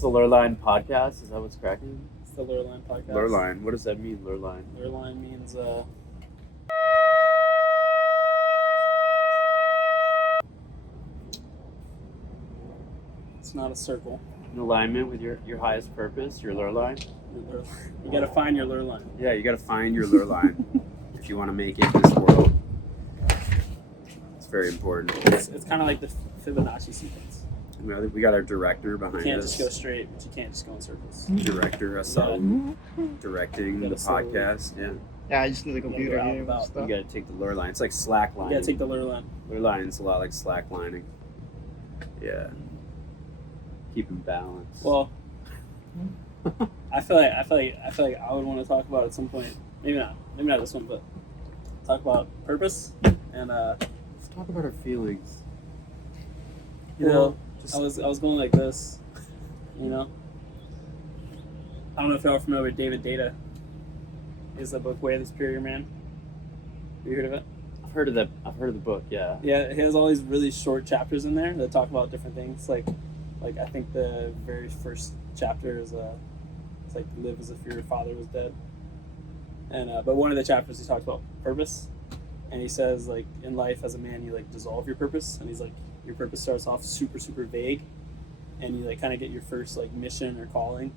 the Lurline podcast? Is that what's cracking? It's the Lurline podcast. Lurline. What does that mean, Lurline? Lurline means it's not a circle. In alignment with your highest purpose, your Lurline? Your Lurline. You gotta find your Lurline. Yeah, you gotta find your Lurline if you want to make it in this world. It's very important. It's kind of like the Fibonacci sequence. We got our director You behind can't us. just go straight, but you can't just go in circles. Director Asad directing the Gotta slowly- podcast. Yeah, Yeah, I just need the gotta computer go out game and about. you stuff. gotta take the Lurline. It's like slack You lining. gotta take the Lurline. Lurline's a lot like slack lining. Yeah. Keep in balance. Well, I feel like I would want to talk about at some point. Maybe not this one, but talk about purpose and let's talk about our feelings. you know, I was going like this, you know. I don't know if y'all are familiar with David Data. Is the book Way of the Superior Man? Have you heard of it? I've heard of the book. Yeah. Yeah, he has all these really short chapters in there that talk about different things. Like I think the very first chapter is it's like live as if your father was dead. And but one of the chapters he talks about purpose, and he says like in life as a man you like dissolve your purpose, and he's like your purpose starts off super vague, and you like kind of get your first like mission or calling,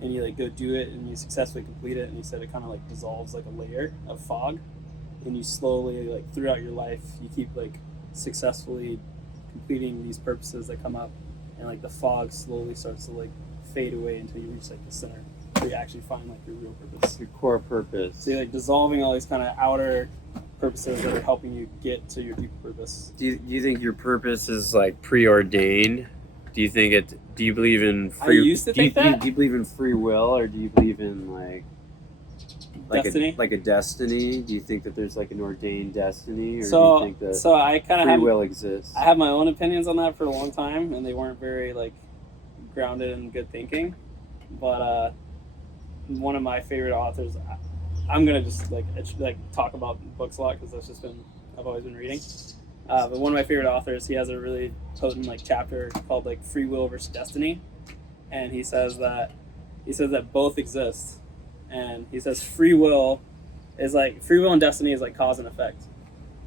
and you like go do it and you successfully complete it, and he said it kind of like dissolves like a layer of fog, and you slowly like throughout your life you keep like successfully completing these purposes that come up, and like the fog slowly starts to like fade away until you reach like the center where you actually find like your real purpose. Your core purpose. So you're like dissolving all these kind of outer purposes that are helping you get to your deeper purpose. Do you think your purpose is like preordained? Do you think it? Do you believe in I free? used to do you, think that. Do you believe in free will, or do you believe in like Destiny? a destiny? Do you think that there's like an ordained destiny, or do you So think that so I kind of free have will exists? I have my own opinions on that for a long time, and they weren't very like grounded in good thinking. But one of my favorite authors, I'm gonna just like talk about books a lot because that's just been I've always been reading. But one of my favorite authors, he has a really potent like chapter called like Free Will versus Destiny, and he says that both exist, and he says free will and destiny is like cause and effect,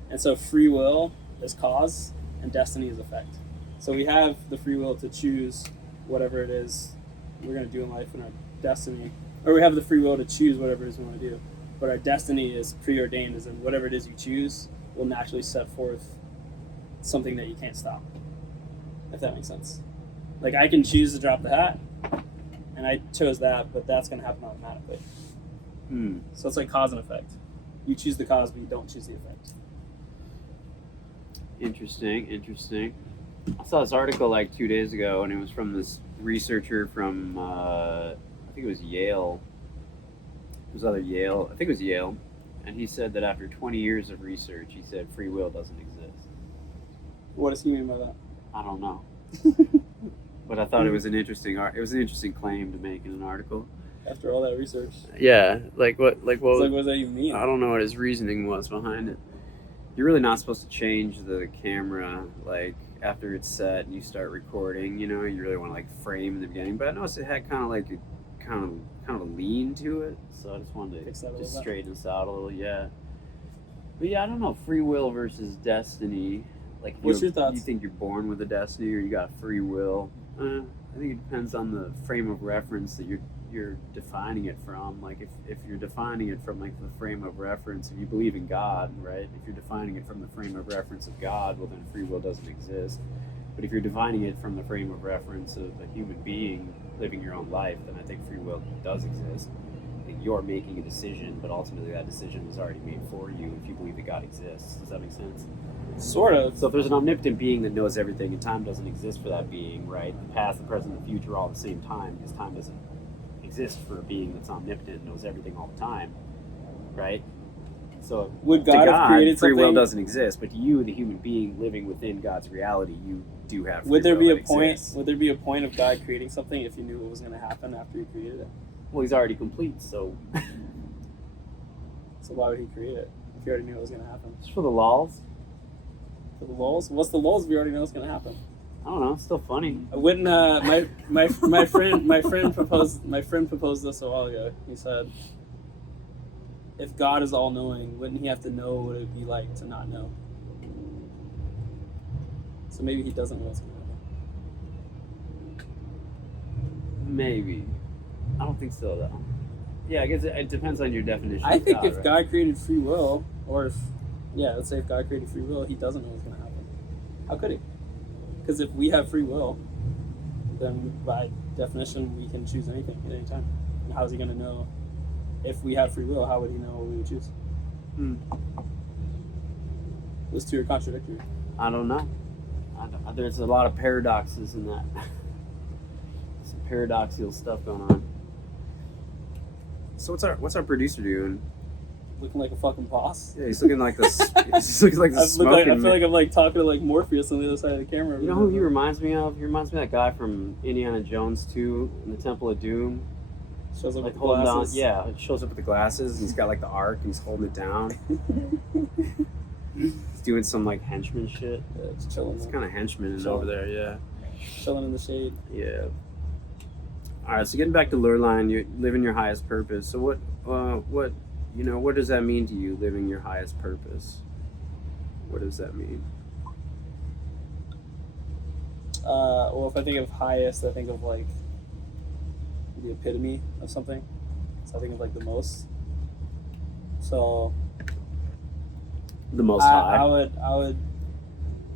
and so free will is cause and destiny is effect. So we have the free will to choose whatever it is we're going to do in life, and our destiny, or we have the free will to choose whatever it is we want to do, but our destiny is preordained, as in whatever it is you choose will naturally set forth something that you can't stop, if that makes sense. Like I can choose to drop the hat, and I chose that, but that's going to happen automatically. So it's like cause and effect. You choose the cause, but you don't choose the effect. Interesting. I saw this article like 2 days ago, and it was from this researcher from I think it was Yale. It was either Yale. I think it was Yale, and he said that after 20 years of research, he said free will doesn't exist. What does he mean by that? I don't know, but I thought it was an interesting claim to make in an article. After all that research, Yeah, like what it's like, what does that even mean? I don't know what his reasoning was behind it. You're really not supposed to change the camera like after it's set and you start recording. You know, you really want to like frame in the beginning. But I noticed it had kind of like a kind of a lean to it, so I just wanted Fix to that a little just bit. straighten this out a little. Yeah, but yeah, I don't know. Free will versus destiny. Like, What's your thoughts? You think you're born with a destiny, or you got free will? I think it depends on the frame of reference that you're defining it from. Like if you're defining it from like the frame of reference, if you believe in God, right? If you're defining it from the frame of reference of God, well then free will doesn't exist. But if you're defining it from the frame of reference of a human being living your own life, then I think free will does exist. I think you're making a decision, but ultimately that decision was already made for you if you believe that God exists. Does that make sense? Sort of. So if there's an omnipotent being that knows everything and time doesn't exist for that being, right? The past, the present, the future all at the same time, because time doesn't exist for a being that's omnipotent and knows everything all the time, right? So Would to God have created free will something- doesn't exist, but to you, the human being living within God's reality, you do have free Would there will be a that point? exists. Would there be a point of God creating something if He knew what was going to happen after He created it? Well, he's already complete, so So why would He create it if He already knew what was going to happen? just for the lulz. For the lulz? What's the lulz if we already know what's going to happen? I don't know. It's still funny. I wouldn't. My friend proposed this a while ago. He said, "If God is all knowing, wouldn't He have to know what it would be like to not know?" So maybe He doesn't know what's going to happen. Maybe. I don't think so though. Yeah, I guess it depends on your definition. I of think God, if right? God created free will, or if let's say if God created free will, He doesn't know what's going to happen. How could He? Because if we have free will, then by definition we can choose anything at any time. And how is He going to know? If we have free will, how would He know what we would choose? Those two are contradictory. I don't know. There's a lot of paradoxes in that. Some paradoxical stuff going on. So what's our producer doing? Looking like a fucking boss. Yeah, he's looking like this. He's looking like the I smoking. feel like I'm like talking to like Morpheus on the other side of the camera. You know who he reminds me of? He reminds me of that guy from Indiana Jones 2 in the Temple of Doom. Shows up Like with holding down, glasses. yeah, it shows up with the glasses. And he's got like the arc. And he's holding it down. He's doing some like henchman shit. Yeah, just chilling. It's man. kind of henchman over there, yeah. Chilling in the shade. Yeah. All right. So getting back to Lurline, you're living your highest purpose. So what does that mean to you? Living your highest purpose. What does that mean? Well, if I think of highest, I think of like the epitome of something. So I think of like the most. So The most high. I would.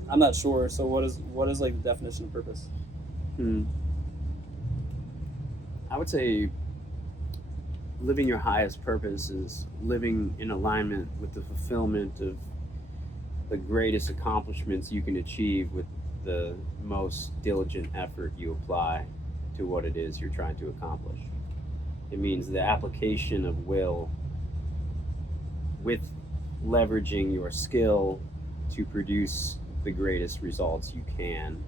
I'm not sure. So what is like the definition of purpose? I would say living your highest purpose is living in alignment with the fulfillment of the greatest accomplishments you can achieve with the most diligent effort you apply to what it is you're trying to accomplish. It means the application of will with leveraging your skill to produce the greatest results you can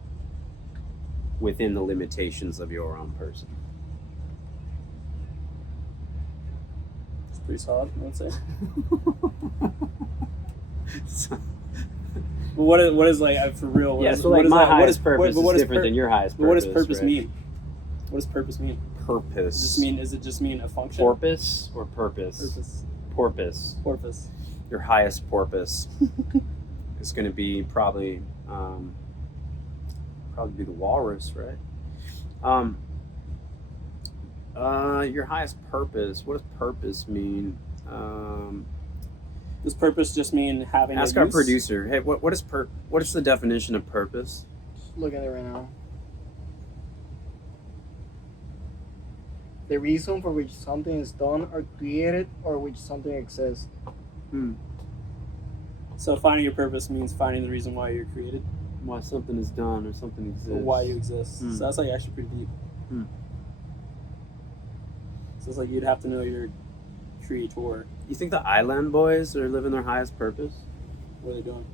within the limitations of your own person. It's pretty solid, I would say. But what is like for real? What is, so like what is my that- what highest is- purpose what is is different than your highest But purpose. what does purpose right? mean? What does purpose mean? Purpose. Does it just mean a function? Porpoise or purpose? Purpose. Porpoise. Porpoise. Your highest porpoise is going to be probably be the walrus, right? Your highest purpose. What does purpose mean? Does purpose just mean having? Ask a our use? producer. Hey, what is what is the definition of purpose? Look at it right now. The reason for which something is done or created or which something exists. So finding your purpose means finding the reason why you're created, Why something is done or something exists. or why you exist. So that's like actually pretty deep. So it's like you'd have to know your creator. You think the Island Boys are living their highest purpose? What are they doing?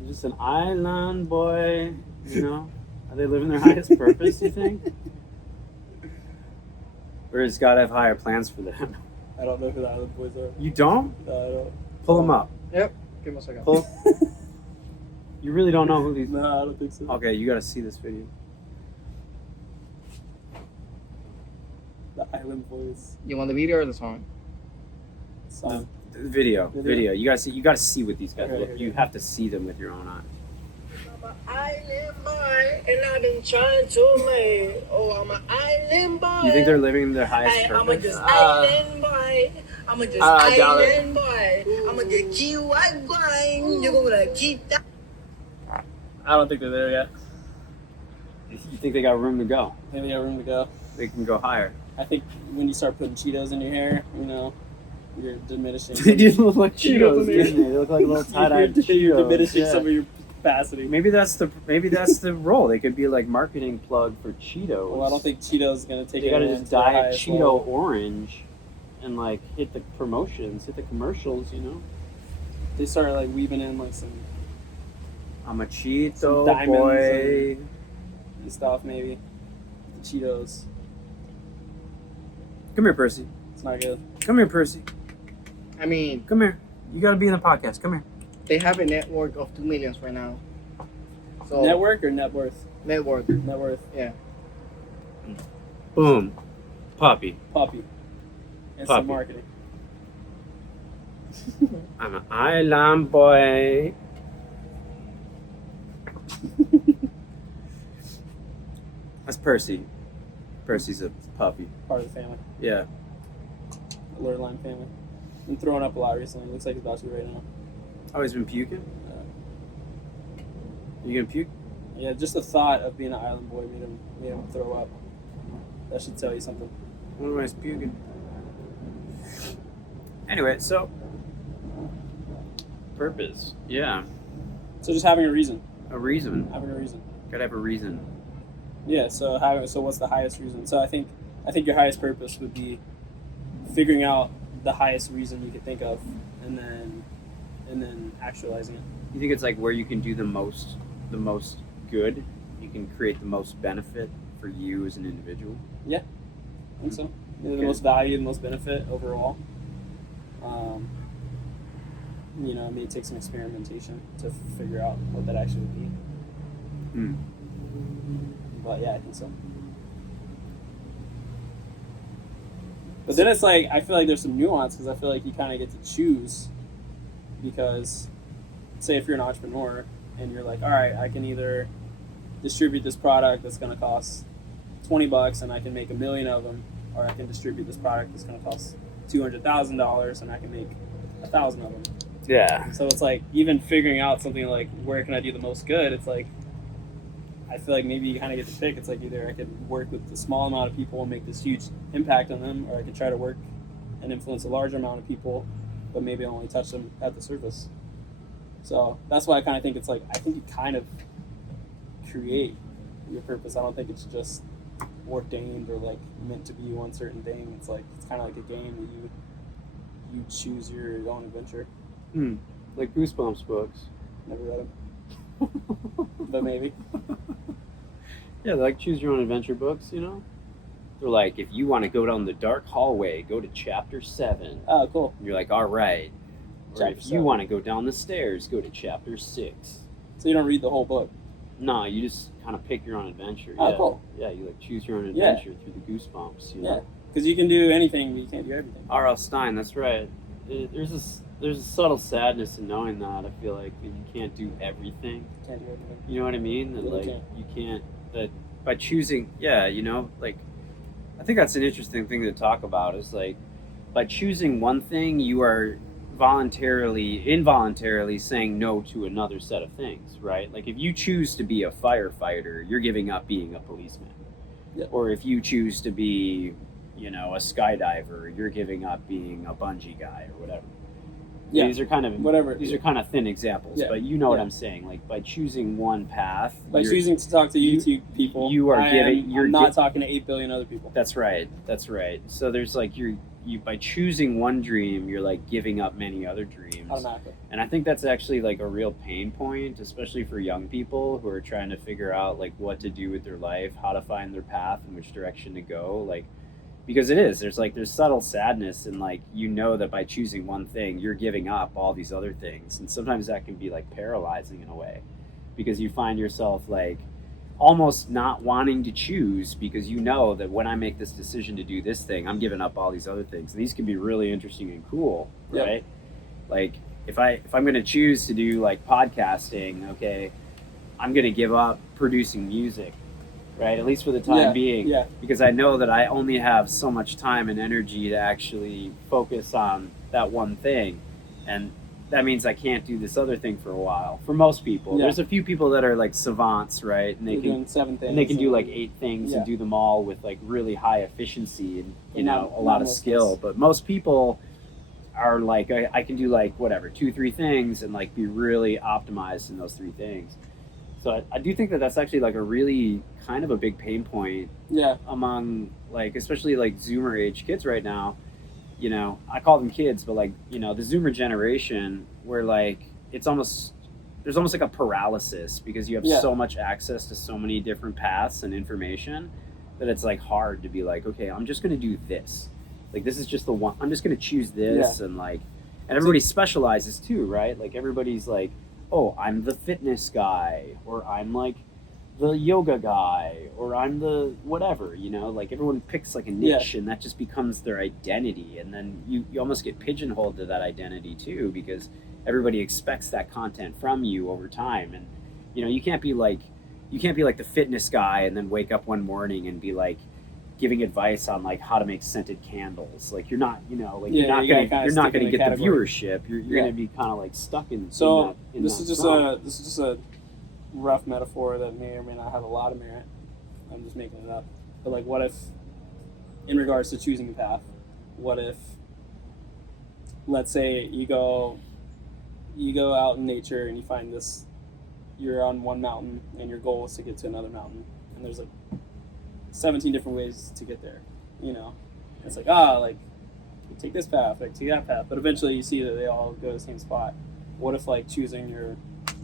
You're just an island boy, you know? Are they living their highest purpose, you think? Or has God have higher plans for them? I don't know who the Island Boys are. You don't? I don't. Pull them up. Yep. Give me a second. Pull. You really don't know who these... No, I don't think so. Okay, you gotta see this video. The Island Boys You want the video or the song? song. The video. You gotta see what these guys Okay, look. okay. You have to see them with your own eyes. I'm an island boy, and I've been trying to make. Oh, I'm an island boy. You think they're living their highest Hey, I'm a purpose? just island boy. I'm a just I doubt it. island boy. I'm a just keep white grind. You're gonna keep that. I don't think they're there yet. You think they got room to go? I think they got room to go. They can go higher. I think when you start putting Cheetos in your hair, you're diminishing. They do look like Cheetos, Cheetos, didn't they? They look like little tie-dyed you're Cheetos. diminishing yeah. some of your capacity. Maybe that's the role. They could be like marketing plug for Cheetos. Well, I don't think Cheetos is gonna take they it. gotta into just the dye it highest Cheeto level. orange and like hit the promotions, hit the commercials, you know? They start like weaving in like some I'm a Cheeto Some diamonds boy. and stuff, maybe. The Cheetos. Come here, Percy. It's not good. Come here, Percy. I mean, Come here. You gotta be in the podcast. Come here. they have a network of 2 million right now. So Network or net worth? network. Net worth. Yeah. Boom. Puppy. Puppy. Instant Puppy. marketing. I'm an island boy. That's Percy. Percy's a puppy. Part of the family. Yeah. Lurline family. Been throwing up a lot recently. Looks like he's about to right now. Oh, he's been puking? You gonna puke? Yeah, just the thought of being an island boy made him throw up. That should tell you something. When am I puking? Anyway, so purpose. Yeah. So just having a reason. A reason. Having a reason. Gotta have a reason. Yeah. So what's the highest reason? So I think your highest purpose would be figuring out the highest reason you could think of, and then actualizing it. You think it's like where you can do the most good, you can create the most benefit for you as an individual? I think so. The Okay. most value, the most benefit overall. It may take some experimentation to figure out what that actually would be. Hmm. But yeah, I think so. But then it's like, I feel like there's some nuance because I feel like you kind of get to choose, because say if you're an entrepreneur and you're like, all right, I can either distribute this product that's going to cost $20 and I can make 1 million of them, or I can distribute this product that's going to cost $200,000 and I can make 1,000 of them. Yeah. So it's like, even figuring out something like where can I do the most good, it's like, I feel like maybe you kind of get to pick. It's like either I could work with a small amount of people and make this huge impact on them, or I could try to work and influence a larger amount of people, but maybe only touch them at the surface. So that's why I kind of think it's like, I think you kind of create your purpose. I don't think it's just ordained or like meant to be one certain thing. It's like, it's kind of like a game that you choose your own adventure. Like Goosebumps books. Never read them. But maybe. Yeah, they're like choose your own adventure books, you know? They're like, if you want to go down the dark hallway, go to chapter 7. Oh, cool. And you're like, all right. Or Chapter if you 7. want to go down the stairs, go to chapter 6. So you don't read the whole book. No, you just kind of pick your own adventure. Oh, Yeah. cool. Yeah, you like choose your own Yeah. adventure through the Goosebumps, you know? Yeah. Because you can do anything, but you can't do everything. R.L. Stein, that's right. There's a subtle sadness in knowing that. I feel like that you can't do everything. Can't do everything. You know what I mean? That Really like can't. you can't. That by choosing, yeah, you know, like I think that's an interesting thing to talk about. Is like by choosing one thing, you are involuntarily saying no to another set of things, right? Like if you choose to be a firefighter, you're giving up being a policeman. Yep. Or if you choose to be, you know, a skydiver, you're giving up being a bungee guy or whatever. Yeah. These are kind of Whatever. These are kind of thin examples, Yeah. but you know what Yeah. I'm saying. Like by choosing one path, By you're- choosing to talk to you- YouTube people, you are you're I'm not gi- talking to 8 billion other people. That's right. That's right. So there's like you by choosing one dream, you're like giving up many other dreams. Automatically. And I think that's actually like a real pain point, especially for young people who are trying to figure out like what to do with their life, how to find their path and which direction to go. Like, because there's subtle sadness and like, you know that by choosing one thing, you're giving up all these other things. And sometimes that can be like paralyzing in a way, because you find yourself like almost not wanting to choose, because you know that when I make this decision to do this thing, I'm giving up all these other things. And these can be really interesting and cool, Yep. right? Like if I'm going to choose to do like podcasting, okay, I'm going to give up producing music, right? At least for the time being, Yeah. because I know that I only have so much time and energy to actually focus on that one thing. And that means I can't do this other thing for a while. For most people, Yeah. there's a few people that are like savants, right? And They're they can doing 7 things. and they can do like 8 things Yeah. and do them all with like really high efficiency and you But know not- a lot not of most skill. of us. But most people are like I can do like whatever 2-3 things and like be really optimized in those 3 things. So I do think that that's actually like a really kind of a big pain point Yeah. among like especially like Zoomer age kids right now. You know, I call them kids, but like, you know, the Zoomer generation where like there's almost like a paralysis because you have Yeah. so much access to so many different paths and information that it's like hard to be like, okay, I'm just going to do this. Like, this is just the one, I'm just going to choose this. And like, and everybody specializes too, right? Like everybody's like, oh, I'm the fitness guy, or I'm like the yoga guy, or I'm the whatever, you know, like everyone picks like a niche and that just becomes their identity. And then you almost get pigeonholed to that identity too, because everybody expects that content from you over time. And, you know, you can't be like the fitness guy and then wake up one morning and be like giving advice on like how to make scented candles. Like you're not, you know, like Yeah, you're not you gotta gonna kinda stick in the get the category. viewership. You're Yeah. gonna be kind of like stuck in. So in this that is just zone. this is just a rough metaphor that may or may not have a lot of merit. I'm just making it up. But like, what if, in regards to choosing a path, what if, let's say you go out in nature and you find this, you're on one mountain and your goal is to get to another mountain, and there's like 17 different ways to get there. You know, it's like like take this path, like take that path, but eventually you see that they all go to the same spot. What if like choosing your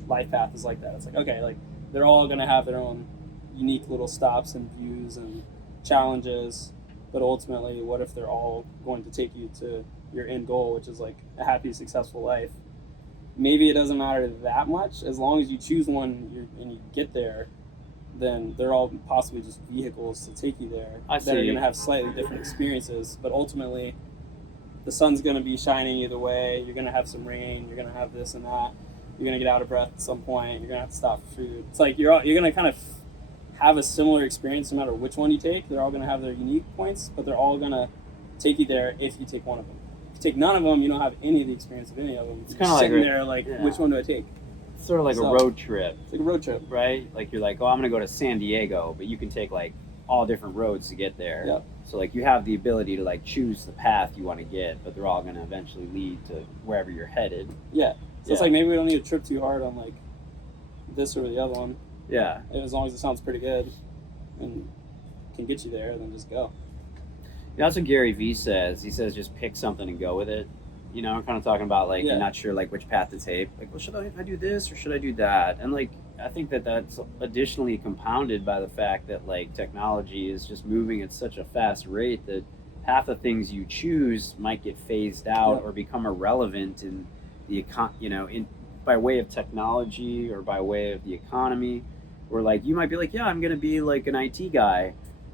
life path is like that? It's like, okay, like they're all gonna have their own unique little stops and views and challenges, but ultimately, what if they're all going to take you to your end goal, which is like a happy, successful life? Maybe it doesn't matter that much as long as you choose one and you get there. Then they're all possibly just vehicles to take you there I that are see. going to have slightly different experiences, but ultimately the sun's going to be shining either way. You're going to have some rain, you're going to have this and that, you're going to get out of breath at some point, you're going to have to stop for food. It's like you're going to kind of have a similar experience no matter which one you take. They're all going to have their unique points, but they're all going to take you there if you take one of them. If you take none of them, you don't have any of the experience of any of them. It's You're kinda like sitting a- there like, yeah. which one do I take? It's sort of like So- a road trip, It's like a road trip. right? Like you're like, oh, I'm gonna go to San Diego, but you can take like all different roads to get there. Yep. So like you have the ability to like choose the path you want to get, but they're all gonna eventually lead to wherever you're headed. Yeah. So it's Yeah. like maybe we don't need to trip too hard on like this or the other one. Yeah. And as long as it sounds pretty good and can get you there, then just go. That's what Gary Vee says. He says just pick something and go with it. You know, I'm kind of talking about like Yeah. you're not sure like which path to take. Like, well, should I do this or should I do that? And like I think that that's additionally compounded by the fact that like technology is just moving at such a fast rate that half the things you choose might get phased out Yeah. or become irrelevant in the in by way of technology or by way of the economy. Or like you might be like, yeah, I'm gonna be like an IT guy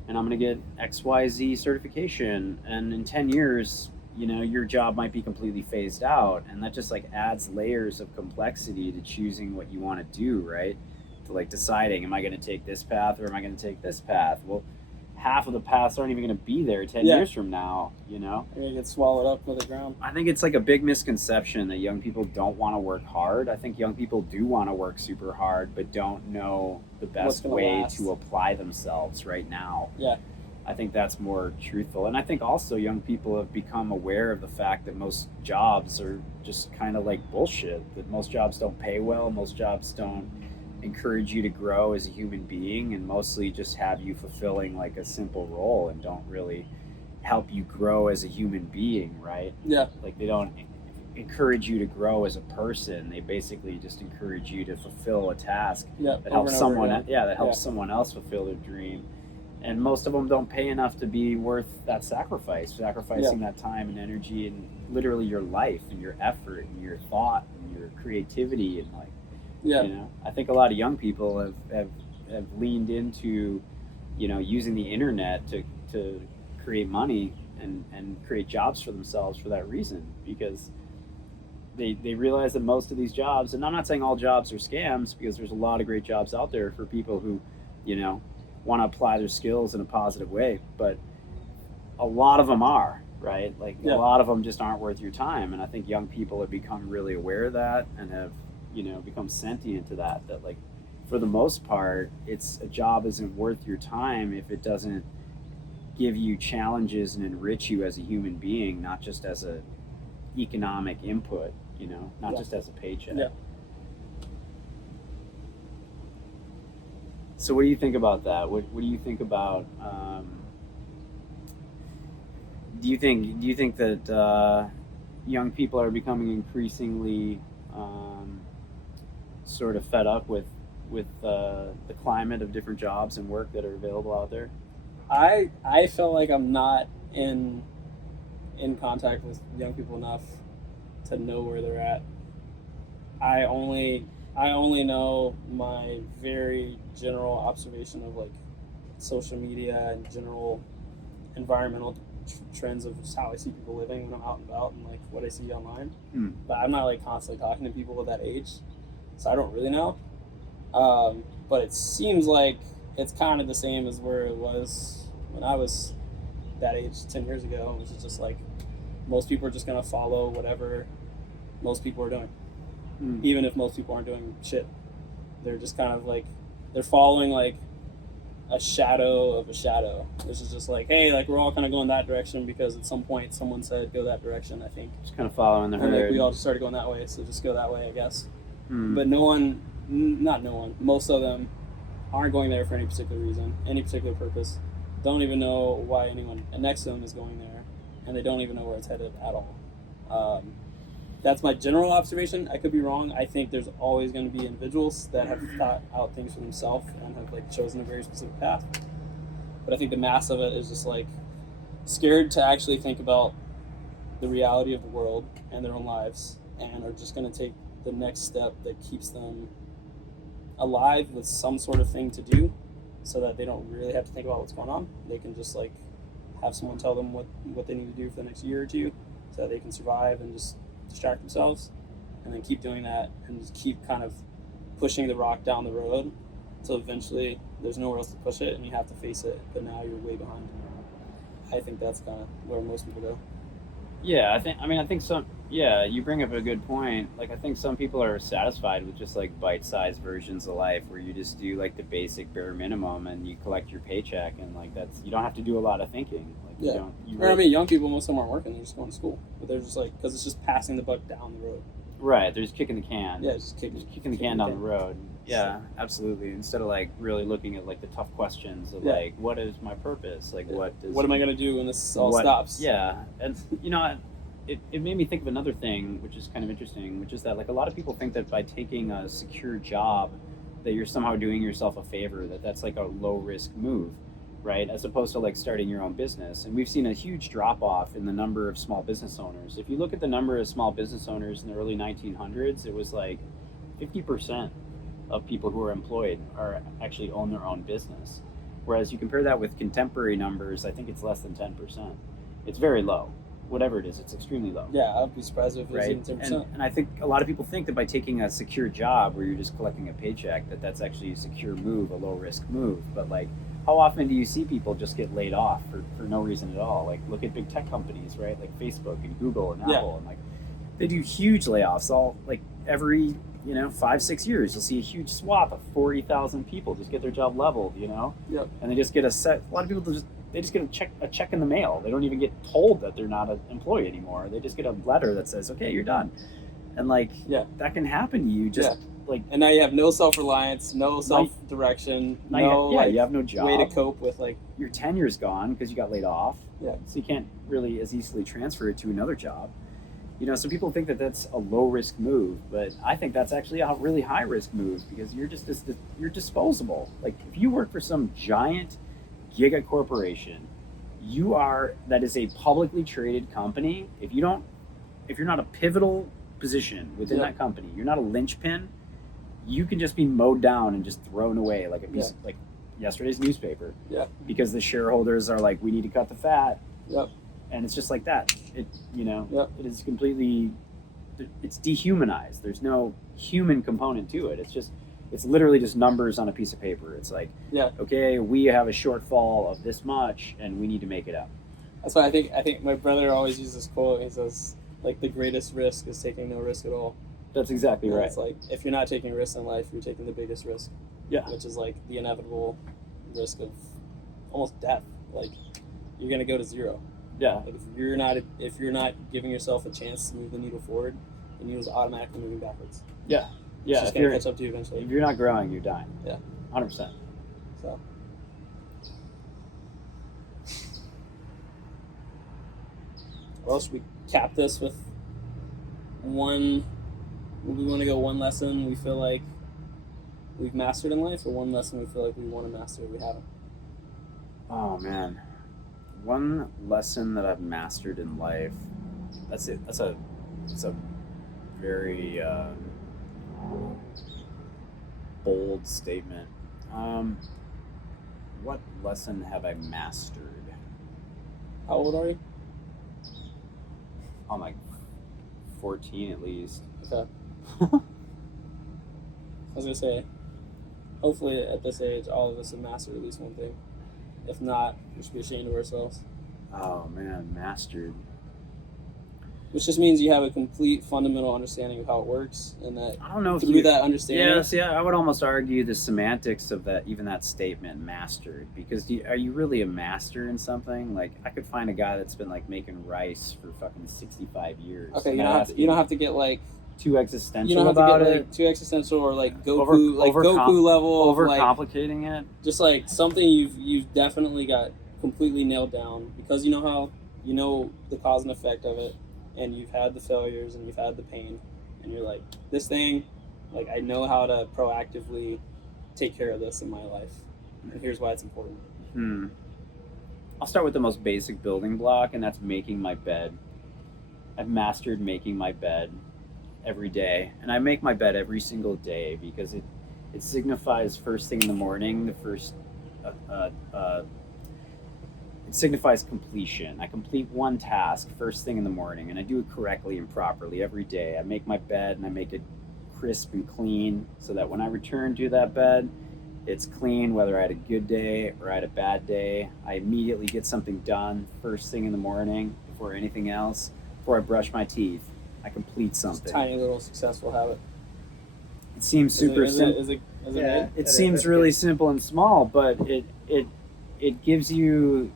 and I'm going to get XYZ certification. And in 10 years, you know, your job might be completely phased out. And that just like adds layers of complexity to choosing what you want to do, right? To like deciding, am I going to take this path or am I going to take this path? Well, half of the paths aren't even going to be there 10 Yeah. years from now, you know? You're gonna get swallowed up by the ground. I think it's like a big misconception that young people don't want to work hard. I think young people do want to work super hard, but don't know the What's best gonna way last. to apply themselves right now. Yeah. I think that's more truthful. And I think also young people have become aware of the fact that most jobs are just kind of like bullshit, that most jobs don't pay well, most jobs don't encourage you to grow as a human being, and mostly just have you fulfilling like a simple role and don't really help you grow as a human being, right? Yeah. Like they don't encourage you to grow as a person. They basically just encourage you to fulfill a task Yeah. that over helps and over someone again. that helps Yeah. someone else fulfill their dream. And most of them don't pay enough to be worth that sacrificing that time and energy and literally your life and your effort and your thought and your creativity and like Yeah. you know, I think a lot of young people have leaned into, you know, using the internet to create money and create jobs for themselves for that reason, because they realize that most of these jobs, and I'm not saying all jobs are scams, because there's a lot of great jobs out there for people who, you know, want to apply their skills in a positive way, but a lot of them are, right? Like Yeah. a lot of them just aren't worth your time. And I think young people have become really aware of that and have, you know, become sentient to that like for the most part, a job isn't worth your time if it doesn't give you challenges and enrich you as a human being, not just as a economic input, you know, not Yeah. just as a paycheck. Yeah. So what do you think about that? What do you think about do you think that young people are becoming increasingly sort of fed up with the climate of different jobs and work that are available out there? I feel like I'm not in contact with young people enough to know where they're at. I only I only know my very general observation of like social media and general environmental trends of just how I see people living when I'm out and about and like what I see online. But I'm not like constantly talking to people of that age, so I don't really know. But it seems like it's kind of the same as where it was when I was that age 10 years ago, which is just like most people are just gonna follow whatever most people are doing, even if most people aren't doing shit. They're just kind of like they're following like a shadow of a shadow. This is just like, hey, like we're all kind of going that direction because at some point someone said go that direction. I think Just kind of following the and like herd. we all just started going that way, so just go that way, I guess. But no one, not no one, most of them aren't going there for any particular reason, any particular purpose. Don't even know why anyone next to them is going there, and they don't even know where it's headed at all. That's my general observation. I could be wrong. I think there's always going to be individuals that have thought out things for themselves and have like chosen a very specific path. But I think the mass of it is just like scared to actually think about the reality of the world and their own lives, and are just going to take the next step that keeps them alive with some sort of thing to do, so that they don't really have to think about what's going on. They can just like have someone tell them what they need to do for the next year or two, so that they can survive and just distract themselves, and then keep doing that and just keep kind of pushing the rock down the road until eventually there's nowhere else to push it and you have to face it, but now you're way behind. I think that's kind of where most people go. Yeah, I think some. Yeah, you bring up a good point. Like, I think some people are satisfied with just like bite-sized versions of life, where you just do like the basic bare minimum and you collect your paycheck, and like you don't have to do a lot of thinking. Like, Yeah. you don't. You Or I mean, young people, most of them aren't working; they're just going to school, but they're just like because it's just passing the buck down the road. right. They're just kicking the can. Yeah, just kicking Kicking the can down the road. Yeah, absolutely. Instead of like really looking at like the tough questions of Yeah. like, what is my purpose? Like, what am I gonna do when this all what- stops? Yeah, and you know, it made me think of another thing, which is kind of interesting, which is that like a lot of people think that by taking a secure job, that you're somehow doing yourself a favor, that's like a low risk move, right? As opposed to like starting your own business. And we've seen a huge drop off in the number of small business owners. If you look at the number of small business owners in the early 1900s, it was like 50% of people who are employed are actually own their own business. Whereas you compare that with contemporary numbers, I think it's less than 10%. It's very low. Whatever it is, it's extremely low. Yeah, I'd be surprised if it was Right, even 10%. and I think a lot of people think that by taking a secure job where you're just collecting a paycheck, that's actually a secure move, a low risk move. But like, how often do you see people just get laid off for no reason at all? Like, look at big tech companies, right? Like Facebook and Google and Yeah. Apple, and like they do huge layoffs all like every 5-6 years. You'll see a huge swath of 40,000 people just get their job leveled, Yep. and they just get a lot of people just get a check in the mail. They don't even get told that they're not an employee anymore. They just get a letter that says, okay, you're done. And like, Yeah. that can happen to you just like, And now you have no self-reliance, no self-direction, no you have no job. way to cope with like Your tenure's gone because you got laid off. Yeah. So you can't really as easily transfer it to another job. So people think that that's a low risk move, but I think that's actually a really high risk move, because you're disposable. Like, if you work for some giant giga corporation, that is a publicly traded company. If you're not a pivotal position within Yep. that company, you're not a linchpin, you can just be mowed down and just thrown away like a piece like yesterday's newspaper. Yeah. Because the shareholders are like, we need to cut the fat. Yep. And it's just like that. Yep. It is completely, it's dehumanized. There's no human component to it. It's literally just numbers on a piece of paper. It's like, okay, we have a shortfall of this much and we need to make it up. That's why I think my brother always uses this quote. He says, like, the greatest risk is taking no risk at all. That's exactly And right. It's like, if you're not taking risks in life, you're taking the biggest risk. Yeah. Which is like the inevitable risk of almost death. Like, you're gonna go to zero. Yeah. Like, if you're not giving yourself a chance to move the needle forward, the needle's automatically moving backwards. Yeah. It's just If gonna you're, catch up to you eventually. if you're not growing, you're dying. Yeah. 100%. So. Well, should we cap this with one? We want to go one lesson we feel like we've mastered in life, or one lesson we feel like we want to master we haven't. Oh man, one lesson that I've mastered in life. That's it. That's a very bold statement. What lesson have I mastered? How old are you? I'm like 14 at least. Okay. I was gonna say, hopefully at this age, all of us have mastered at least one thing. If not, we should be ashamed of ourselves. Oh man, mastered. Which just means you have a complete fundamental understanding of how it works, and that I don't know if through you, that understanding, Yeah, see, I would almost argue the semantics of that, even that statement, mastered. Because are you really a master in something? Like, I could find a guy that's been like making rice for fucking 65 years. okay, and you don't have to get like too existential you don't have to about get it. like too existential or like Over- Goku level, of, like Overcomplicating it. just like something you've definitely got completely nailed down because you know the cause and effect of it, and you've had the failures and you've had the pain, and you're like, this thing, like I know how to proactively take care of this in my life, and here's why it's important. I'll start with the most basic building block, and that's making my bed. I've mastered making my bed every day, and I make my bed every single day because it signifies first thing in the morning. The first it signifies completion. I complete one task first thing in the morning, and I do it correctly and properly every day. I make my bed and I make it crisp and clean so that when I return to that bed, it's clean, whether I had a good day or I had a bad day. I immediately get something done first thing in the morning before anything else, before I brush my teeth. I complete Just something. a tiny little successful habit. It seems super simple. Is it Yeah. big? It seems really simple and small, but it gives you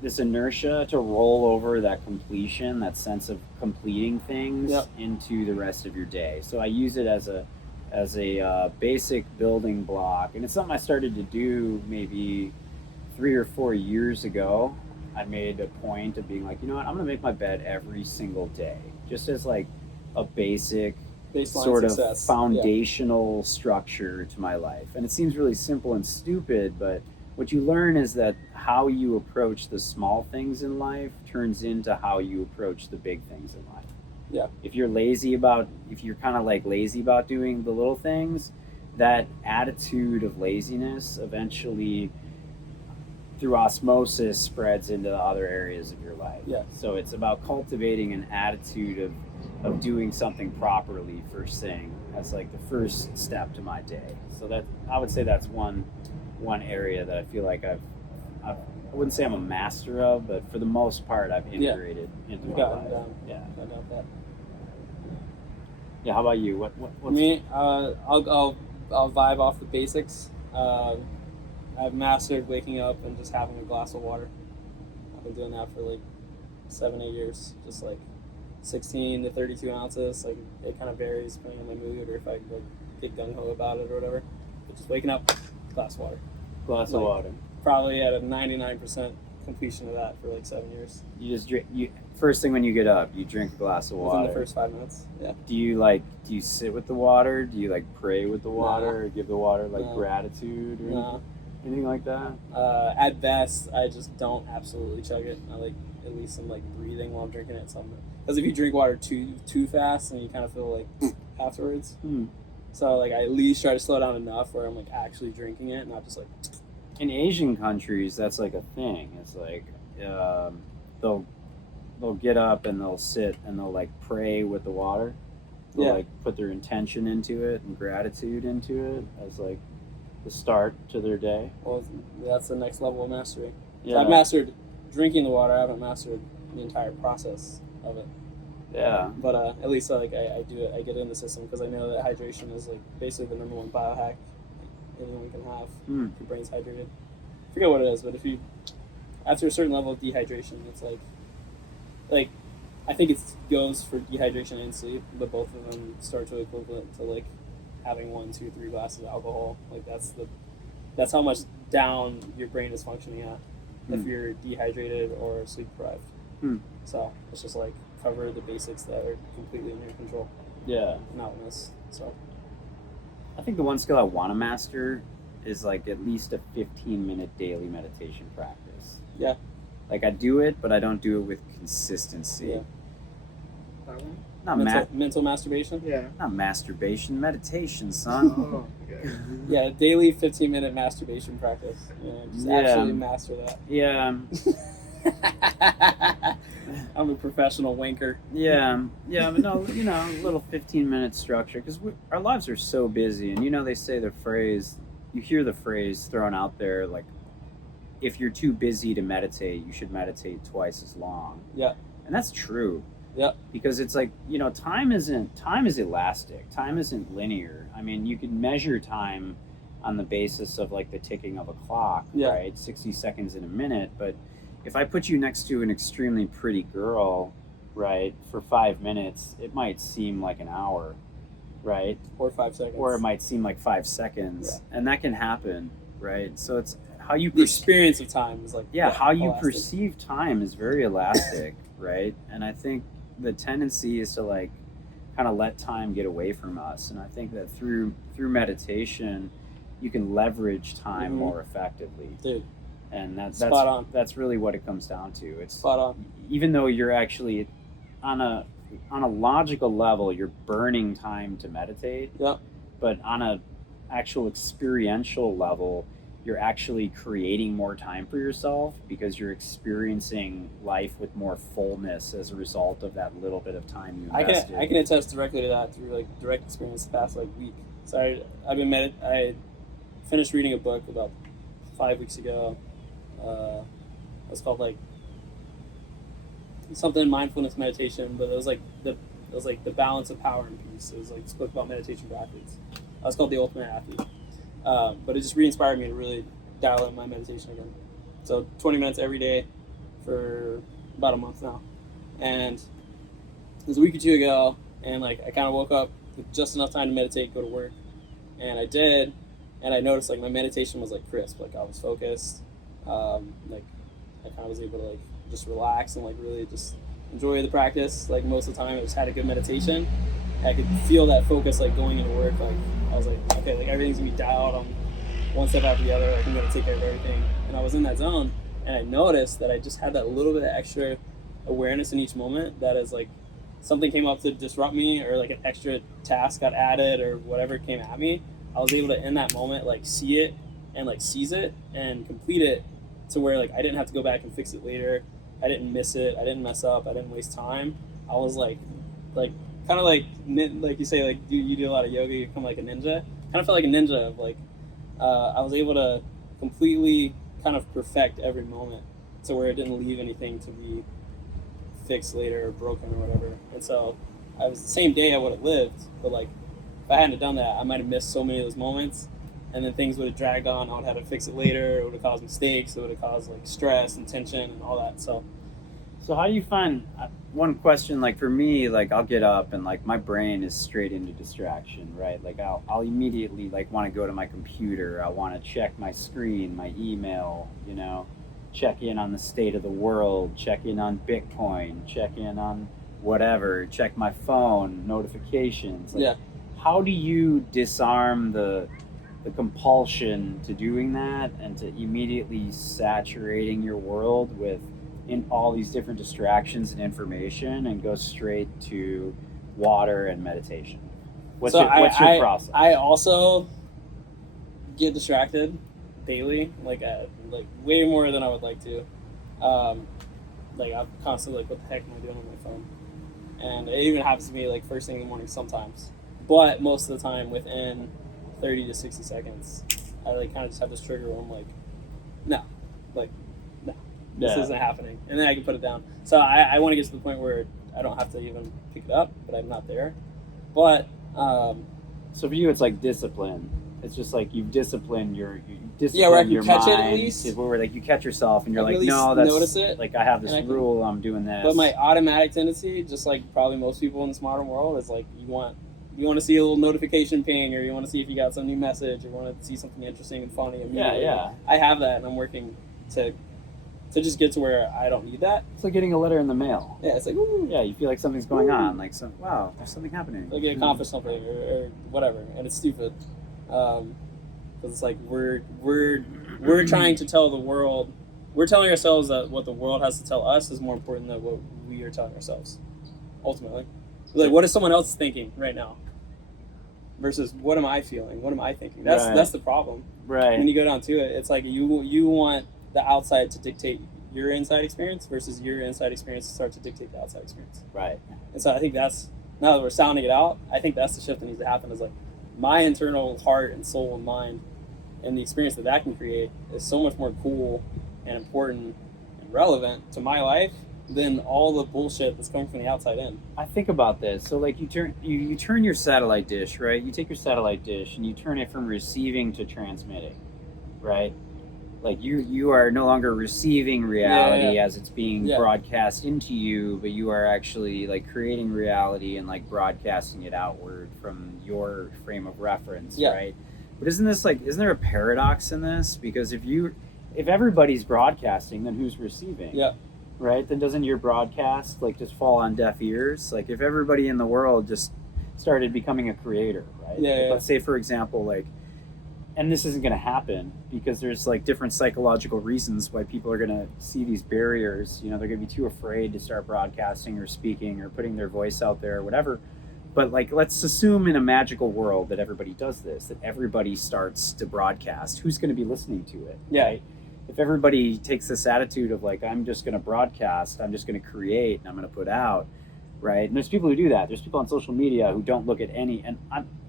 this inertia to roll over that completion, that sense of completing things Yep. into the rest of your day. So I use it as a basic building block, and it's something I started to do maybe 3 or 4 years ago. I made a point of being like, you know what, I'm gonna make my bed every single day, just as like a basic Baseline sort success. of foundational structure to my life. And it seems really simple and stupid, but what you learn is that how you approach the small things in life turns into how you approach the big things in life. Yeah. If you're kind of like lazy about doing the little things, that attitude of laziness eventually through osmosis spreads into the other areas of your life. Yeah. So it's about cultivating an attitude of doing something properly first thing. That's like the first step to my day. So that I would say that's one area that I feel like I wouldn't say I'm a master of, but for the most part I've integrated into my Got it life. down. Yeah. I got that. Yeah. How about you? What's Me, I'll vibe off the basics. I've mastered waking up and just having a glass of water. I've been doing that for like 7-8 years. Just like 16 to 32 ounces. Like it kind of varies depending on my mood or if I like get gung ho about it or whatever. But just waking up, glass of water. glass of like- water? Probably at a 99% completion of that for like 7 years. You just drink. First thing when you get up, you drink a glass of Within water. the first 5 minutes. Yeah. Do you sit with the water? Do you like pray with the water or give the water like No. gratitude or No. anything like that? At best, I just don't absolutely chug it. I like at least some like breathing while I'm drinking it. Because if you drink water too fast, then you kind of feel like afterwards. Hmm. So like I at least try to slow down enough where I'm like actually drinking it, not just like In Asian countries, that's like a thing. It's like they'll get up and they'll sit and they'll like pray with the water. They'll Yeah. like put their intention into it and gratitude into it as like the start to their day. well, that's the next level of mastery. So Yeah. I've mastered drinking the water. I haven't mastered the entire process of it. Yeah. But at least like I do it. I get it in the system because I know that hydration is like basically the number one biohack anyone can have. Hmm. If your brain's hydrated. I forget what it is, but if you after a certain level of dehydration, it's like I think it goes for dehydration and sleep, but both of them start to equivalent to like having 1, 2, 3 glasses of alcohol. Like that's how much down your brain is functioning at if Hmm. you're dehydrated or sleep deprived. Hmm. So it's just like cover the basics that are completely in your control, Yeah. not miss. So I think the one skill I want to master is like at least a 15-minute daily meditation practice. Yeah. Like I do it, but I don't do it with consistency. Yeah. That one? not mental masturbation. Yeah. not masturbation, meditation, son. Oh, okay. Yeah, daily 15-minute masturbation practice. Just Yeah. absolutely master that. Yeah, I'm a professional wanker. yeah, but no, a little 15-minute structure because our lives are so busy, and they say the phrase. You hear the phrase thrown out there like, if you're too busy to meditate, you should meditate twice as long. Yeah. And that's true. Yeah. Because it's like, time is elastic. Time isn't linear. I mean, you can measure time on the basis of like the ticking of a clock, Yeah. right? 60 seconds in a minute. But if I put you next to an extremely pretty girl, right, for 5 minutes, it might seem like an hour, right? Or 5 seconds. Or it might seem like 5 seconds. Yeah. And that can happen, right? So it's how you the experience of time is like how you elastic. perceive time is very elastic, right? And I think the tendency is to like kind of let time get away from us, and I think that through meditation you can leverage time Mhm. more effectively, Dude, and that's spot on. that's really what it comes down to. It's Spot on. even though you're actually on a logical level you're burning time to meditate, Yeah. but on a actual experiential level you're actually creating more time for yourself because you're experiencing life with more fullness as a result of that little bit of time you I invested. can attest directly to that through like direct experience the past like week. So I finished reading a book about 5 weeks ago. It's called like something mindfulness meditation, but it was like the balance of power and peace. It was like spoke about meditation for athletes. It's called The Ultimate Athlete. But it just re-inspired me to really dial in my meditation again. So 20 minutes every day for about a month now. And it was a week or two ago, and like I kind of woke up with just enough time to meditate, go to work, and I did, and I noticed like my meditation was like crisp, like I was focused, like I kind of was able to like just relax and like really just enjoy the practice. Like most of the time, I just had a good meditation. I could feel that focus like going into work. Like I was like, okay, like everything's gonna be dialed on one step after the other. Like I'm gonna take care of everything, and I was in that zone, and I noticed that I just had that little bit of extra awareness in each moment. That is like something came up to disrupt me, or like an extra task got added, or whatever came at me. I was able to in that moment like see it and like seize it and complete it to where like I didn't have to go back and fix it later. I didn't miss it. I didn't mess up. I didn't waste time. I was like kind of like you say, like you do a lot of yoga, you become like a ninja. Kind of felt like a ninja of like I was able to completely kind of perfect every moment to where it didn't leave anything to be fixed later or broken or whatever. And so I was the same day I would have lived, but like if I hadn't done that, I might have missed so many of those moments, and then things would have dragged on. I would have had to fix it later. It would have caused mistakes. It would have caused like stress and tension and all that. So how do you find one question? Like for me, like I'll get up and like my brain is straight into distraction, right? Like I'll immediately like want to go to my computer. I want to check my screen, my email, check in on the state of the world, check in on Bitcoin, check in on whatever, check my phone, notifications. Like, yeah. How do you disarm the compulsion to doing that and to immediately saturating your world with in all these different distractions and information and go straight to water and meditation? What's your process? I also get distracted daily, like way more than I would like to. Like I'm constantly like, what the heck am I doing on my phone? And it even happens to me like first thing in the morning sometimes. But most of the time within 30 to 60 seconds, I like kind of just have this trigger where I'm like, no, this isn't happening. And then I can put it down. So I want to get to the point where I don't have to even pick it up, but I'm not there. But so for you, it's like discipline. It's just like you've disciplined your where I can your catch it mind at least. to where like you catch yourself and you're I can like, at least no, that's notice it, like I have this and I can- rule. I'm doing this. But my automatic tendency, just like probably most people in this modern world, is like you want to see a little notification ping, or you want to see if you got some new message, or you want to see something interesting and funny immediately. yeah. I have that, and I'm working to just get to where I don't need that. It's like getting a letter in the mail. Yeah, it's like, ooh, Yeah, you feel like something's going on. Like, wow, there's something happening. like I accomplished something or whatever, and it's stupid. Because it's like we're trying to tell the world, we're telling ourselves that what the world has to tell us is more important than what we are telling ourselves, ultimately. Like, what is someone else thinking right now? Versus what am I feeling? What am I thinking? That's the problem. Right. When you go down to it, it's like you want the outside to dictate your inside experience versus your inside experience to start to dictate the outside experience. Right. And so I think that's, now that we're sounding it out, I think that's the shift that needs to happen, is like my internal heart and soul and mind and the experience that that can create is so much more cool and important and relevant to my life than all the bullshit that's coming from the outside in. I think about this. So like you turn your satellite dish, right? You take your satellite dish and you turn it from receiving to transmitting, right? Like you are no longer receiving reality as it's being broadcast into you, but you are actually like creating reality and like broadcasting it outward from your frame of reference, right? But isn't there a paradox in this? Because if everybody's broadcasting, then who's receiving? Yeah. Right? Then doesn't your broadcast like just fall on deaf ears? Like if everybody in the world just started becoming a creator, right? Let's say, for example, like, and this isn't going to happen because there's like different psychological reasons why people are going to see these barriers. You know, they're going to be too afraid to start broadcasting or speaking or putting their voice out there or whatever. But like, let's assume in a magical world that everybody does this, that everybody starts to broadcast. Who's going to be listening to it? Right? If everybody takes this attitude of like, I'm just going to broadcast, I'm just going to create, and I'm going to put out, right? And there's people who do that. There's people on social media who don't look at any, and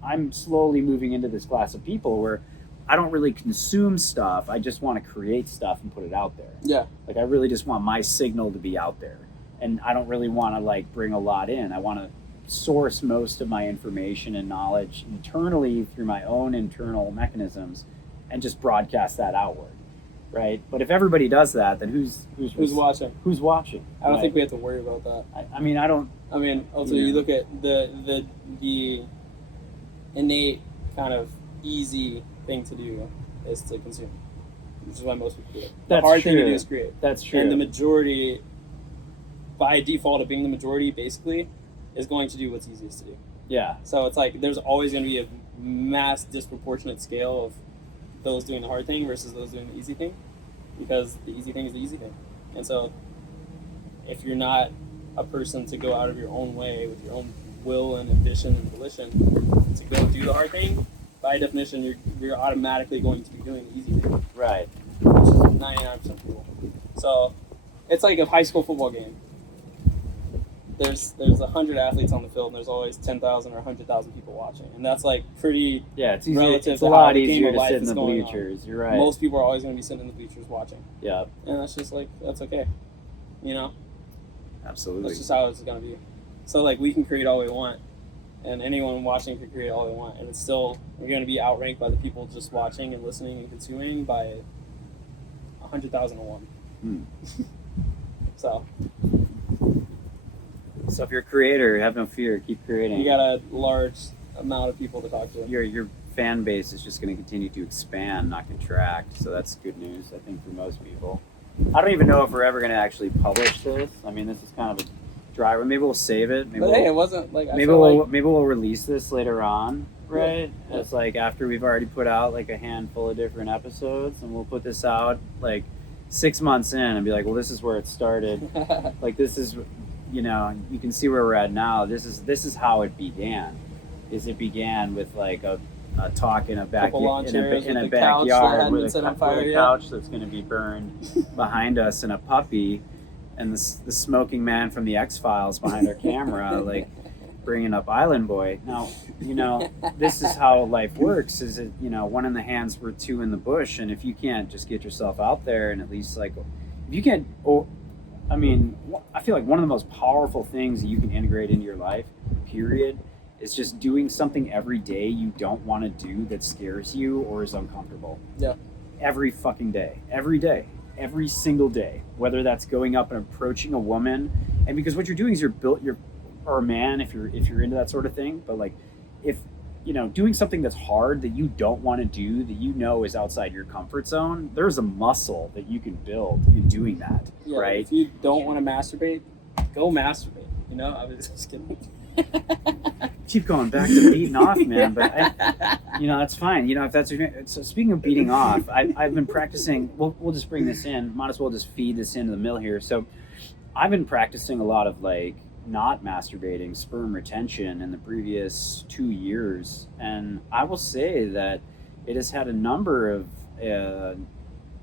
I'm slowly moving into this class of people where I don't really consume stuff. I just want to create stuff and put it out there. Yeah. Like I really just want my signal to be out there. And I don't really want to like bring a lot in. I want to source most of my information and knowledge internally through my own internal mechanisms and just broadcast that outward. Right, but if everybody does that, then who's watching? Who's watching? I don't think we have to worry about that. I mean, I don't. I mean, also you look at the innate kind of easy thing to do is to consume, which is why most people do it. The hard thing to do is create. That's true. And the majority, by default of being the majority, basically, is going to do what's easiest to do. Yeah. So it's like there's always going to be a mass disproportionate scale of those doing the hard thing versus those doing the easy thing, because the easy thing is the easy thing. And so if you're not a person to go out of your own way with your own will and ambition and volition to go do the hard thing, by definition you're automatically going to be doing the easy thing. Right. Which is 99% of people. So it's like a high school football game. There's 100 athletes on the field, and there's always 10,000 or 100,000 people watching, and that's like pretty. Yeah, it's easy. Relative It's to a how lot the easier game to of sit life in is the going bleachers. on. You're right. Most people are always going to be sitting in the bleachers watching. Yeah. And that's just like, that's okay, you know. Absolutely. That's just how it's going to be. So like we can create all we want, and anyone watching can create all they want, and it's still, we're going to be outranked by the people just watching and listening and consuming by 100,001. So if you're a creator, have no fear. Keep creating. you got a large amount of people to talk to. Your fan base is just going to continue to expand, not contract. So that's good news, I think, for most people. I don't even know if we're ever going to actually publish this. I mean, this is kind of a dry one. Maybe we'll save it. Maybe But hey, it wasn't like maybe we'll release this later on, right? Yeah. It's like after we've already put out like a handful of different episodes, and we'll put this out like 6 months in and be like, well, this is where it started. Like this is, you know, you can see where we're at now. This is how it began. It began with like a talk in a backyard with a couch that's going to be burned behind us, and a puppy, and the smoking man from the X-Files behind our camera, like bringing up Island Boy. Now, you know, this is how life works. Is it, you know, one in the hands for two in the bush, and if you can't just get yourself out there and at least like, if you can't, I mean, I feel like one of the most powerful things that you can integrate into your life, period, is just doing something every day you don't want to do that scares you or is uncomfortable. Yeah. Every fucking day. Every single day. Whether that's going up and approaching a woman, and because what you're doing is or a man if you're into that sort of thing, but like if you know, doing something that's hard that you don't want to do, that you know is outside your comfort zone, there's a muscle that you can build in doing that, right? If you don't want to masturbate, go masturbate. You know, I was just kidding. Keep going back to beating off, man, but you know, that's fine. You know, if that's so. Speaking of beating off, I've been practicing. We'll just bring this in. Might as well just feed this into the mill here. So, I've been practicing a lot of like not masturbating, sperm retention in the previous 2 years, and I will say that it has had a number of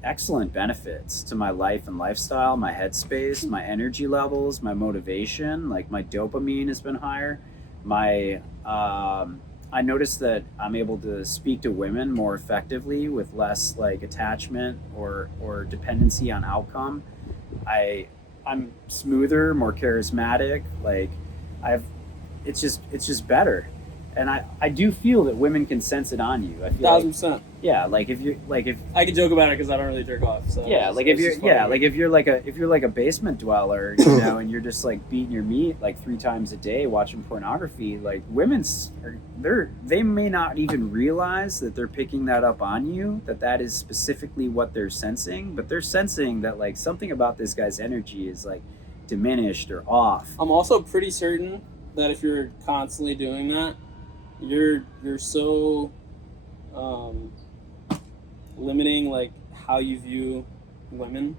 excellent benefits to my life and lifestyle, my headspace, my energy levels, my motivation. Like my dopamine has been higher. My I noticed that I'm able to speak to women more effectively with less like attachment or dependency on outcome. I'm smoother, more charismatic. Like I've it's just better. And I do feel that women can sense it on you. I feel like, 1,000%. yeah, like if you're like if I can joke about it because I don't really jerk off. So yeah, like if you're if you're like a basement dweller, you know, and you're just like beating your meat like 3 times a day watching pornography, like they may not even realize that they're picking that up on you, that is specifically what they're sensing, but they're sensing that like something about this guy's energy is like diminished or off. I'm also pretty certain that if you're constantly doing that, you're so limiting like how you view women.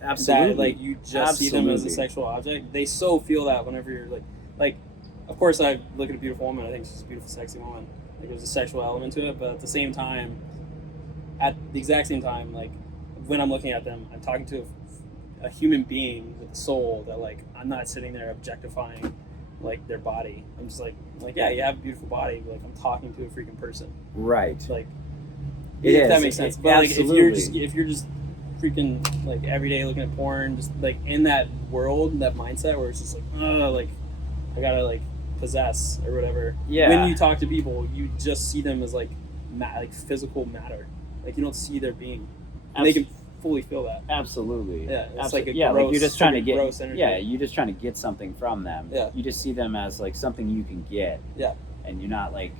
Absolutely. That like you just see them as a sexual object. They so feel that whenever you're like of course I look at a beautiful woman, I think she's a beautiful, sexy woman. Like there's a sexual element to it, but at the exact same time, like when I'm looking at them, I'm talking to a human being with a soul that like I'm not sitting there objectifying like their body. I'm just like yeah, you have a beautiful body, but like I'm talking to a freaking person. Right. Like If that makes sense. But like if you're just freaking like every day looking at porn, just like in that world, that mindset where it's just like, oh, like I gotta like possess or whatever. Yeah. When you talk to people, you just see them as like like physical matter. Like you don't see their being, and they can fully feel that. Absolutely. Yeah. It's like like a like gross, you're just trying to get gross energy. yeah, you're just trying to get something from them. Yeah. You just see them as like something you can get. Yeah. And you're not like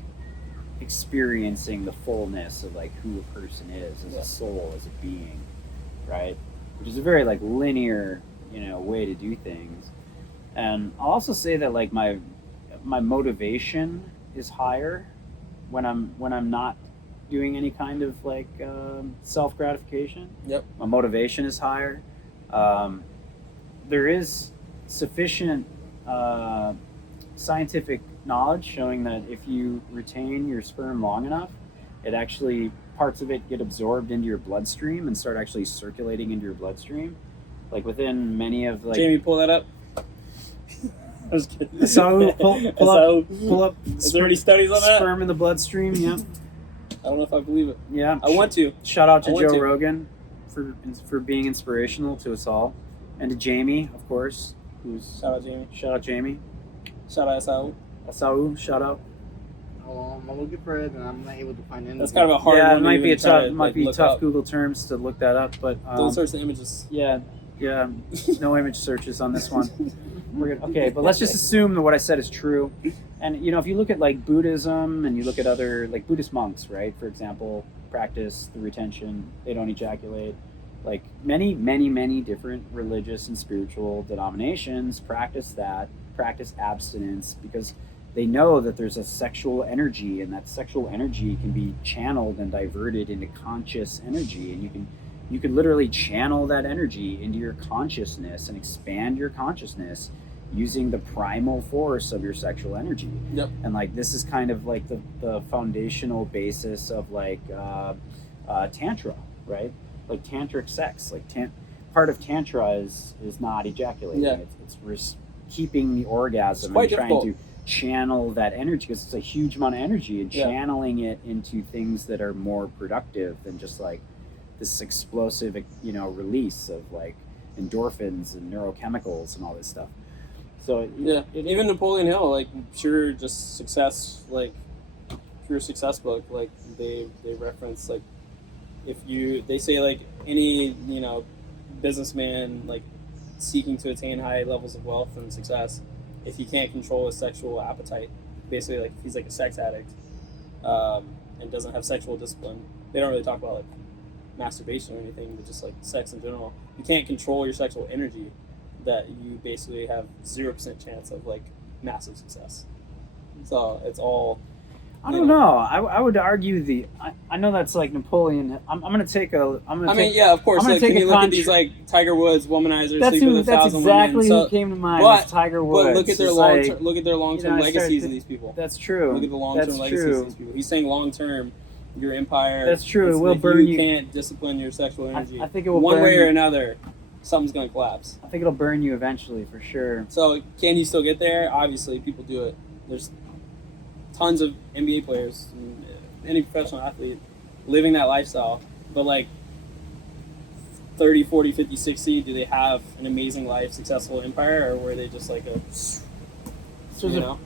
experiencing the fullness of like who a person is as a soul, as a being, right? Which is a very like linear, way to do things. And I'll also say that like my motivation is higher when I'm not doing any kind of like self gratification. Yep. My motivation is higher. There is sufficient scientific knowledge showing that if you retain your sperm long enough, it actually parts of it get absorbed into your bloodstream and start actually circulating into your bloodstream. Like within many of like Jamie, pull that up. I was kidding. So pull up. Is there any studies on that? Sperm in the bloodstream. Yeah. I don't know if I believe it. Yeah. I want to. Shout out to I want Joe to. Rogan for being inspirational to us all, and to Jamie, of course. Shout out Jamie. Shout out Jamie. Shout out Asau. Asau, shout out. I'm looking for it and I'm not able to find anything. That's kind of a hard Yeah, one. it might to be a even try tough, to, might like, be look tough up. Google terms to look that up, but Those sorts of images. yeah, no image searches on this one. We're good. Okay, but let's just assume that what I said is true. And if you look at like Buddhism and you look at other like Buddhist monks, right? For example, practice the retention; they don't ejaculate. Like many different religious and spiritual denominations practice abstinence because they know that there's a sexual energy, and that sexual energy can be channeled and diverted into conscious energy, and you can literally channel that energy into your consciousness and expand your consciousness using the primal force of your sexual energy. Yep. And like this is kind of like the foundational basis of like tantra, right? Like tantric sex. Like part of tantra is not ejaculating. Yeah. It's keeping the orgasm It's quite and trying difficult. to channel that energy, because it's a huge amount of energy, and Yeah. channeling it into things that are more productive than just like this explosive, release of like endorphins and neurochemicals and all this stuff. So Even Napoleon Hill, like pure just success, like pure success book, like they reference like they say like any businessman like seeking to attain high levels of wealth and success, if he can't control his sexual appetite, basically like if he's like a sex addict and doesn't have sexual discipline, they don't really talk about like masturbation or anything, but just like sex in general. You can't control your sexual energy, that you basically have 0% chance of like massive success. So it's all I don't know. I would argue I know that's like Napoleon. I'm gonna take a. I mean, yeah, of course. I'm gonna Like, take when a you look at contra- these like Tiger Woods womanizers, That's sleep who. with That's 1,000 exactly women. who came to mind. Was Tiger Woods. But look at their It's long like, term. Look at their long term I legacies started- of these people. That's true. Look at the long term That's legacies true. of these people. He's saying long term, your empire. That's true. It it's will if burn you. you. Can't discipline your sexual energy. I think it will one burn way you. or another. Something's gonna collapse. I think it'll burn you eventually, for sure. So can he still get there? Obviously, people do it. There's tons of NBA players, and any professional athlete living that lifestyle. But like 30, 40, 50, 60, do they have an amazing life, successful empire, or were they just like a, So you know?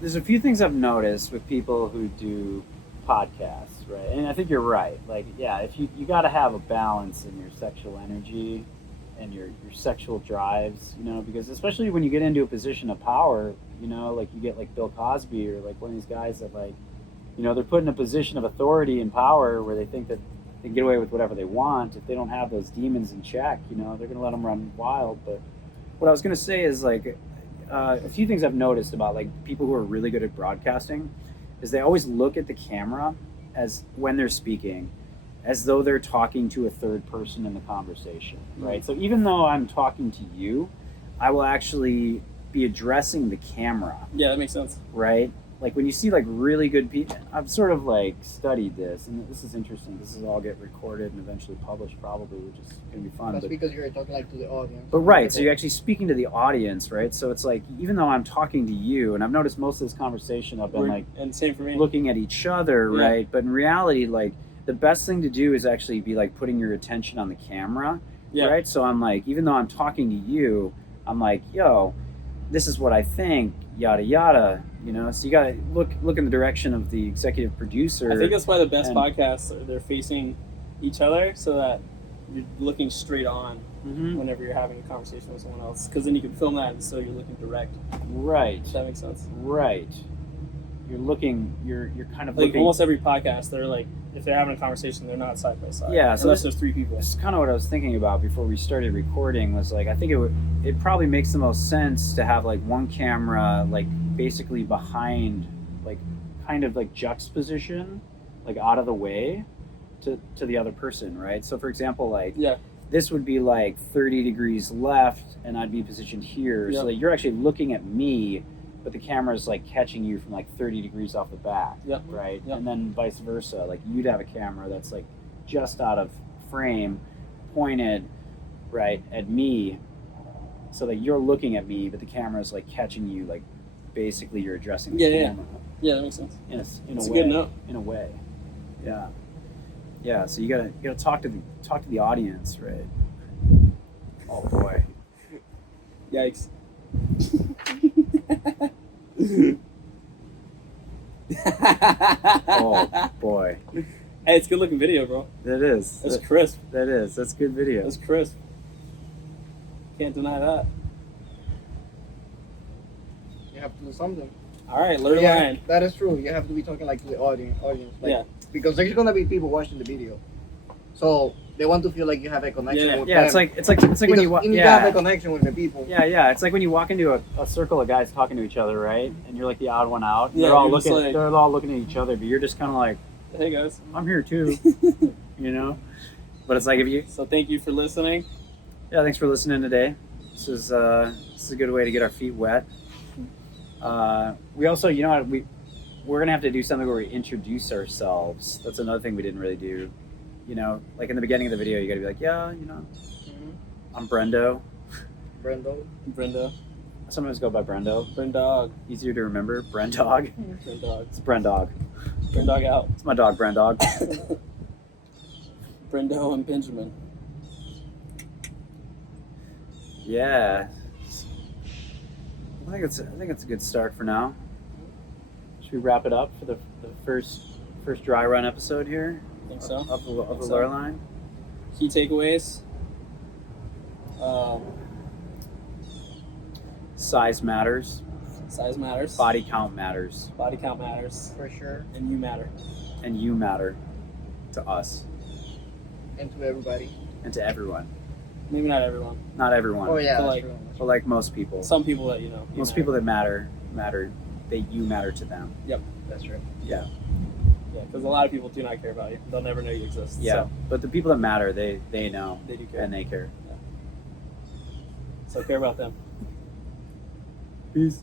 there's a few things I've noticed with people who do podcasts, right? And I think you're right. Like, yeah, if you got to have a balance in your sexual energy and your sexual drives, you know, because especially when you get into a position of power, you know, like you get like Bill Cosby or like one of these guys that like, you know, they're put in a position of authority and power where they think that they can get away with whatever they want. If they don't have those demons in check, you know, they're going to let them run wild. But what I was going to say is like a few things I've noticed about like people who are really good at broadcasting is they always look at the camera as when they're speaking as though they're talking to a third person in the conversation, right? So even though I'm talking to you, I will actually be addressing the camera, Yeah, that makes sense. right? Like when you see like really good people, I've sort of like studied this, and this is interesting. This is all get recorded and eventually published probably, which is going to be fun. That's But, because you're talking like to the audience. but right, so you're actually speaking to the audience, right? So it's like, even though I'm talking to you, and I've noticed most of this conversation, I've been like And same for me. looking at each other, Yeah. right? But in reality, like the best thing to do is actually be like putting your attention on the camera, Yeah. right? So I'm like, even though I'm talking to you, I'm like, yo, this is what I think, yada yada, you know. So you gotta look in the direction of the executive producer. I think that's why the best and- podcasts they're facing each other, so that you're looking straight on Mhm. whenever you're having a conversation with someone else, because then you can film that, and so you're looking direct. Right, Does that make sense? right. You're looking. You're kind of Like looking. almost every podcast, they're like, if they're having a conversation, they're not side by side. Yeah, so unless there's three people. This is kind of what I was thinking about before we started recording. Was like, I think it probably makes the most sense to have like one camera like basically behind, like kind of like juxtaposition, like out of the way to the other person, right? So for example, like Yeah. this would be like 30 degrees left and I'd be positioned here, so Yep. that you're actually looking at me, but the camera's like catching you from like 30 degrees off the back, Yep. right? Yep. And then vice versa, like you'd have a camera that's like just out of frame, pointed right at me, so that you're looking at me, but the camera's like catching you, like basically you're addressing the Yeah, yeah. camera Yeah, that makes sense. in It's a a way. good note. In a way, yeah, yeah. So you gotta talk to the audience, right? Oh boy. Yikes. Oh boy. Hey, it's a good looking video, bro. That is. That's crisp. That is. That's good video. That's crisp. Can't deny that. You have to do something. All right, Larry Yeah, Ryan. that is true. You have to be talking like to the audience. Like, Yeah. Because there's gonna be people watching the video, so they want to feel like you have a connection Yeah. with Yeah, them. it's like when you Because walk. you need to have a Yeah. connection with the people. Yeah. It's like when you walk into a circle of guys talking to each other, right? And you're like the odd one out. Yeah, they're all you're just looking. like- They're all looking at each other, but you're just kind of like, Hey, guys. I'm here too, you know. But it's like if you. So thank you for listening. Yeah, thanks for listening today. This is a good way to get our feet wet. We also, you know, we're gonna have to do something where we introduce ourselves. That's another thing we didn't really do. You know, like in the beginning of the video, you gotta be like, yeah, you know, I'm Brendo. Brendo. Brenda. I sometimes go by Brendo. Brendog. Easier to remember. Brendog. Brendog. It's Brendog. Brendog out. It's my dog, Brendog. Brendo and Benjamin. Yeah. I think it's a good start for now. Should we wrap it up for the first dry run episode here Think so. of the Think so. lure line? Key takeaways. Size matters. Size matters. Body count matters. Body count matters. For sure. And you matter. And you matter to us And to everybody. and to everyone. Maybe not everyone. Not everyone. Oh yeah, But, that's like, true. But like most people. Some people that you know. Most people that matter that you matter to them. That's right. Yeah, because a lot of people do not care about you. They'll never know you exist. Yeah, So but the people that matter, they know they do care. and they care. So care about them. Peace.